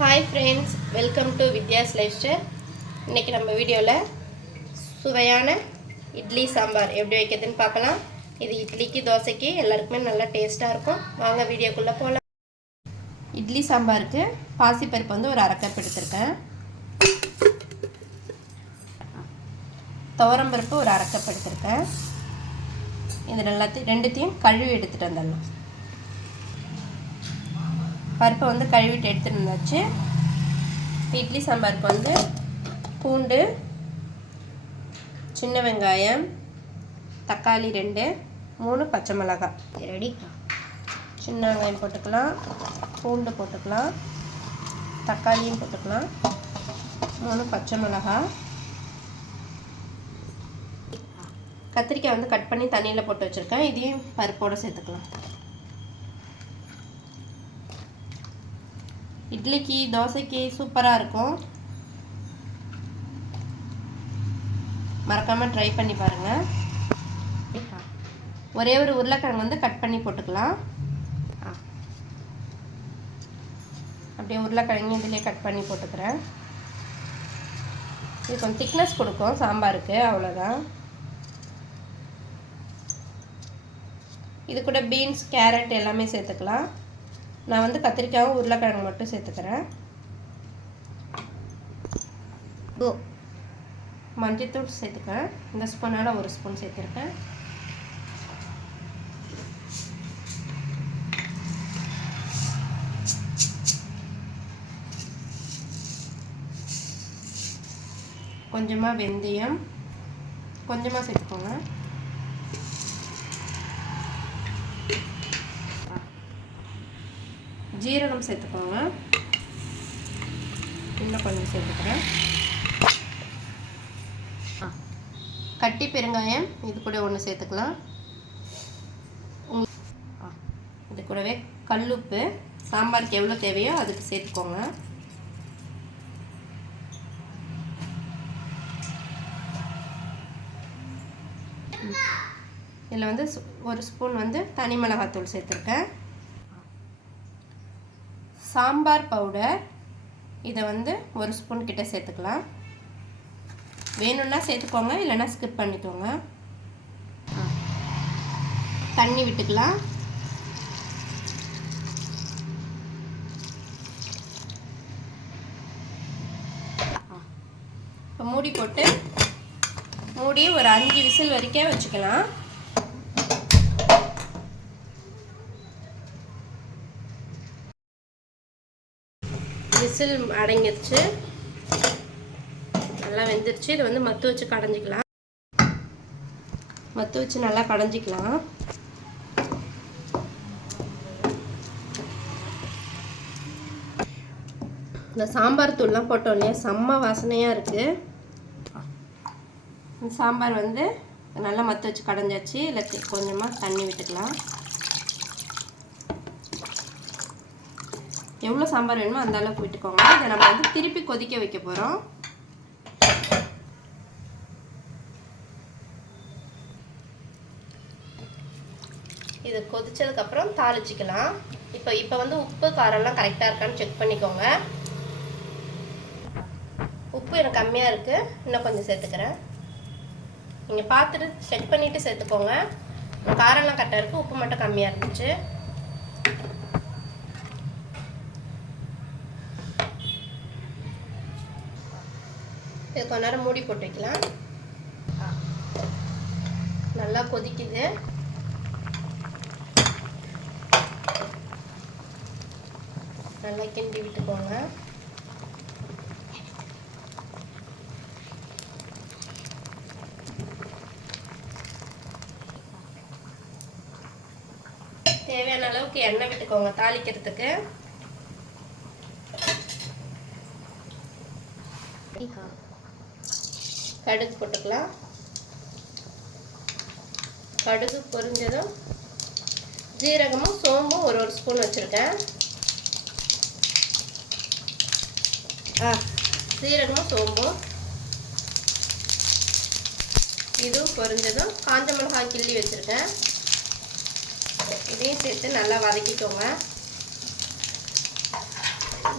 Hi friends, welcome to Vidya's life style. இன்றைக்கி நம்ம வீடியோவில் சுவையான இட்லி சாம்பார் எப்படி வைக்கிறதுன்னு பார்க்கலாம். இது இட்லிக்கு தோசைக்கு எல்லாருக்குமே நல்லா டேஸ்ட்டாக இருக்கும். வாங்க வீடியோக்குள்ளே போகலாம். இட்லி சாம்பாருக்கு பாசிப்பருப்பு வந்து ஒரு 1/2 கப் எடுத்திருக்கேன். துவரம்பருப்பு ஒரு 1/2 கப் எடுத்திருக்கேன். இது ரெண்டுத்தையும் கழுவி எடுத்துகிட்டு வந்துடலாம். பருப்பை வந்து கழுவிட்டு எடுத்துகிட்டு இருந்தாச்சு. இட்லி சாம்பாருக்கு வந்து பூண்டு, சின்ன வெங்காயம், தக்காளி 2, 3 பச்சை மிளகாய் ரெடி. சின்ன வெங்காயம் போட்டுக்கலாம், பூண்டு போட்டுக்கலாம், தக்காளியும் போட்டுக்கலாம், 3 பச்சை மிளகாய், கத்திரிக்காய் வந்து கட் பண்ணி தண்ணியில் போட்டு வச்சுருக்கேன். இதையும் பருப்போடு சேர்த்துக்கலாம். இட்லிக்கு தோசைக்கு சூப்பராக இருக்கும். மறக்காமல் ட்ரை பண்ணி பாருங்கள். ஒரே ஒரு உருளைக்கிழங்கு வந்து கட் பண்ணி போட்டுக்கலாம். அப்படியே உருளைக்கிழங்கு இதிலே கட் பண்ணி போட்டுக்கிறேன். இது கொஞ்சம் திக்னஸ் கொடுக்கும் சாம்பாருக்கு, அவ்வளோதான். இது கூட பீன்ஸ், கேரட் எல்லாமே சேர்த்துக்கலாம். நான் வந்து கத்திரிக்காயும் உருளைக்கிழங்கு மட்டும் சேர்த்துக்கிறேன். மஞ்சத்தூள் சேர்த்துக்கிறேன். இந்த ஸ்பூனால் 1 ஸ்பூன் சேர்த்துருக்கேன். கொஞ்சமாக வெந்தயம் கொஞ்சமாக சேர்த்துக்கோங்க. ஜீரகம் சேர்த்துக்கோங்க. இன்னும் கொஞ்சம் சேர்த்துக்கிறேன். கட்டி பெருங்காயம் இது கூட 1 சேர்த்துக்கலாம். இது கூடவே கல்லுப்பு சாம்பாருக்கு எவ்வளோ தேவையோ அதுக்கு சேர்த்துக்கோங்க. இதில் வந்து 1 ஸ்பூன் வந்து தனி மிளகாத்தூள் சேர்த்துருக்கேன். சாம்பார் பவுடர் இதை வந்து 1 ஸ்பூன் கிட்ட சேர்த்துக்கலாம். வேணும்னா சேர்த்துக்கோங்க, இல்லைன்னா ஸ்கிப் பண்ணிக்கோங்க. தண்ணி விட்டுக்கலாம். இப்போ மூடி போட்டு மூடி ஒரு 5 விசில் வரைக்கும் வச்சுக்கலாம். விசில் அடங்கிடுச்சு, நல்லா வெந்துருச்சு. இதை வந்து மத்து வச்சு கடைஞ்சிக்கலாம். மத்து வச்சு நல்லா கடைஞ்சிக்கலாம். இந்த சாம்பார் தூள்லாம் போட்டோம் இல்லையா, செம்ம வாசனையாக இருக்குது. இந்த சாம்பார் வந்து நல்லா மத்து வச்சு கடைஞ்சாச்சு. இல்லை கொஞ்சமாக தண்ணி விட்டுக்கலாம். எவ்வளோ சாம்பார் வேணுமோ அந்த அளவுக்கு விட்டுக்கோங்க. இதை நம்ம வந்து திருப்பி கொதிக்க வைக்க போகிறோம். இது கொதிச்சதுக்கப்புறம் தாளிச்சிக்கலாம். இப்போ வந்து உப்பு காரம்லாம் கரெக்டாக இருக்கான்னு செக் பண்ணிக்கோங்க. உப்பு எனக்கு கம்மியாக இருக்குது, இன்னும் கொஞ்சம் சேர்த்துக்கிறேன். நீங்கள் பார்த்துட்டு செக் பண்ணிவிட்டு சேர்த்துக்கோங்க. காரம்லாம் கரெக்டாக இருக்குது, உப்பு மட்டும் கம்மியாக இருந்துச்சு. இது கொஞ்ச நேரம் மூடி போட்டு வைக்கலாம். நல்லா கொதிக்குது. நல்லா கிண்டி விட்டுக்கோங்க. தேவையான அளவுக்கு எண்ணெய் விட்டுக்கோங்க தாளிக்கிறதுக்கு. கடுகு போட்டுக்கலாம். கடுகு பொரிஞ்சதும் ஜீரகமும் சோம்பும் 1 ஸ்பூன் வச்சுருக்கேன். ஜீரகமும் சோம்பும் இதுவும் பொரிஞ்சதும் காஞ்ச மிளகாய் கிள்ளி வச்சுருக்கேன். இதையும் சேர்த்து நல்லா வதக்கிக்கோங்க.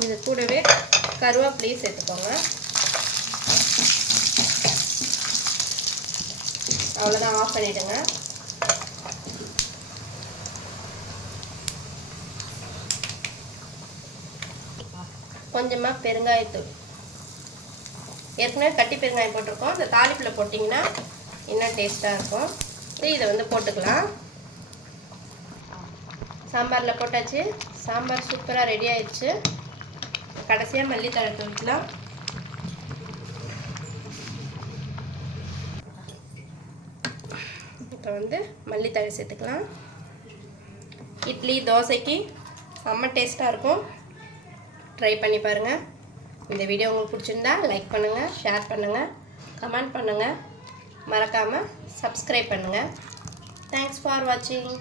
இது கூடவே கருவேப்பிலையும் சேர்த்துக்கோங்க. அவ்வளோதான், ஆஃப் பண்ணிவிடுங்க. கொஞ்சமாக பெருங்காயத்தூள், ஏற்கனவே கட்டி பெருங்காயம் போட்டிருக்கோம். இந்த தாளிப்பில் போட்டிங்கன்னா இன்னும் டேஸ்ட்டாக இருக்கும். இதை வந்து போட்டுக்கலாம். சாம்பாரில் போட்டாச்சு. சாம்பார் சூப்பராக ரெடி ஆயிடுச்சு. கடைசியாக மல்லித்தழை தூவிக்கலாம். இப்போ வந்து மல்லித்தழை சேர்த்துக்கலாம். இட்லி தோசைக்கு செம்ம டேஸ்ட்டாக இருக்கும். ட்ரை பண்ணி பாருங்கள். இந்த வீடியோ உங்களுக்கு பிடிச்சிருந்தா லைக் பண்ணுங்கள், ஷேர் பண்ணுங்கள், கமெண்ட் பண்ணுங்கள், மறக்காமல் சப்ஸ்கிரைப் பண்ணுங்கள். தேங்க்ஸ் ஃபார் வாட்சிங்.